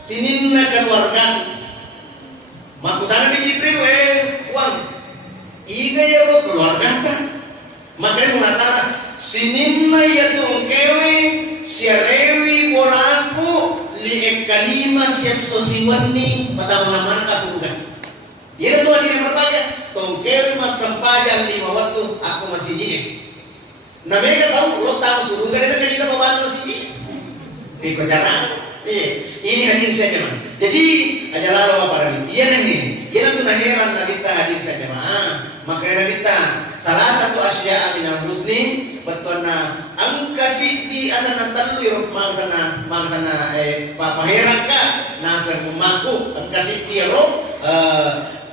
sininna keluarga makutana di Jibril uang iga ya lo keluarga kan makanya Allah Ta'ala sininna ya tungkewe siarewi bolaku li ekalima siasosiwani kata mengemar kak suruga dia tuh hadir yang berbahagia tongkel mas sempajan 5 waktu aku masih jijik nah mereka tahu lo tahu surga dan kita membantu masih jijik di perjalanan ini hadir saja mah jadi adalah lo apa lagi iya nih iya tuh heran kita hadir saja mah makanya kita salah satu asya minal husni betulna angka siti asana talu maksana papa heraka nasa kumaku angka siti ro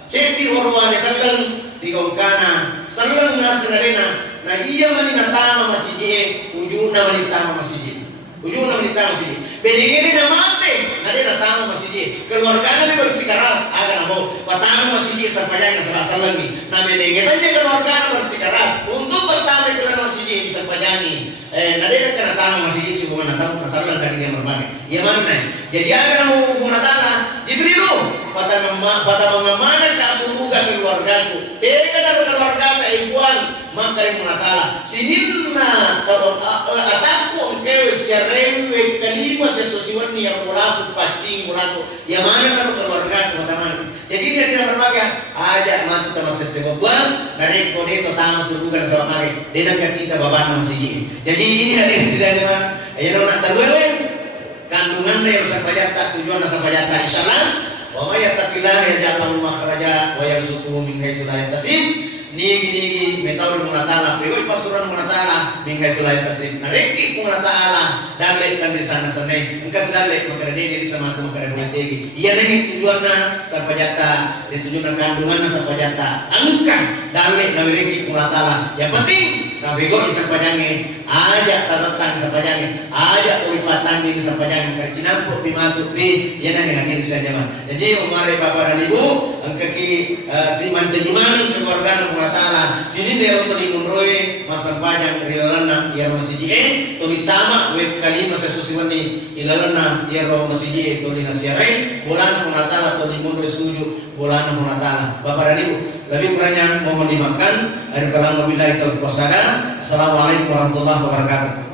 Cepi orwane sallang digongkana sallang nasanarena na iya maninatama masjid ujuna manitama masjid ujuna manitama masjid beligini na mate Nade datang masjid. Keluarganya ni bersikeras agar mau patang masjid sampai yang salah lagi. Nabi kita je keluarganya bersikeras untuk pertama ke masjid sampai yani. Nade kan datang masjid si bukan datang masalah dari yang berbagai. Ya mana? Jadi agar mau datang Jibril pada mana kasuruga keluargaku. Tega dari keluarga tak ibuan maka yang mengatala sinimna ataku engkau siarewe kalima sesusiwan ni yang mulaku pacing mulaku yang mana kan keluarga teman-teman. Jadi dia tidak berbagai ajak matu sama sesebuah dari koneto tamu suruhkan sama kami dengan kita bapak masih. Jadi ini hari tidak ada yang nak terwewe kandungan yang sampai tak tujuan sampai tak insyaallah wa may yattaqillaha yaj'al lahu makhraja wa yarzuquhu min haitsu la yahtasib. Nigi metawul munatala priwai pasuran munatala minggai sulai taslim nareki munatala dalek kan di sana sanai engkau dalek maka dia diri sama tu maka dia tegi iya nengi tujuanna sampai jata ditujuan kandunganna sampai jata angka dalek nareki munatala yang penting tapi kau disampaikannya ajak taratang sampaikannya ajak ulipatan di sampaikannya kerjinampuk dimatu bi ya nengi hadir saja mah jadi umare bapak dan ibu angkaki si mantejiman keluarga Ta'ala sini dia untuk dimunroi masa panjang ilalana ya masjid to ditama we kali masa susiwani ilalana ya masjid to dinasiarai bulan Ta'ala to dimunroi sujud bulan Ta'ala Bapak dan Ibu lebih kurangnya mohon dimakan dari kalam wabillahi taufiq wassalam. Assalamualaikum warahmatullahi wabarakatuh.